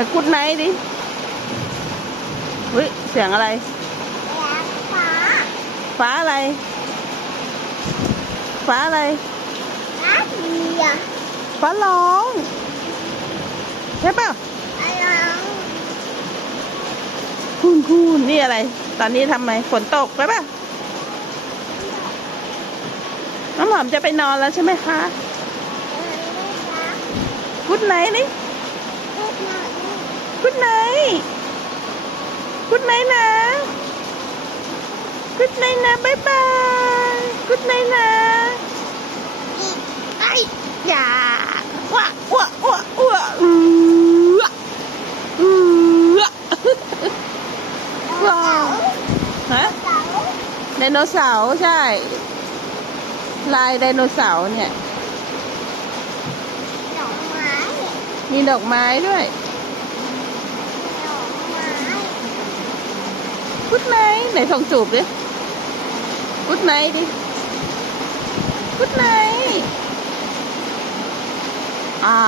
อะกุดไนท์ดิเฮ้ยเสียงอะไรแล้วฟ้า ฟ้าอะไร ฟ้าอะไรฟ้าเดียฟ้าร้องใช่ป่ะอะไรคูนคูนนี่อะไร ตอนนี้ทำไมฝนตกใช่ป่ะน้ำหอมจะไปนอนแล้วใช่ไหมคะกุดไนท์นี่กุดไนท์ กุดไนท์นะกุดไนท์นะบายบายกุดไนท์นะไอ้ยาว้าว้าว้าว้าอืออือว้าวฮะไดโนเสาร์ใช่ ลายไดโนเสาร์เนี่ยดอกไม้มีดอกไม้ด้วย กุดไหมไหนส่งจูบดิกุดไหมดิกุดไหมอ่า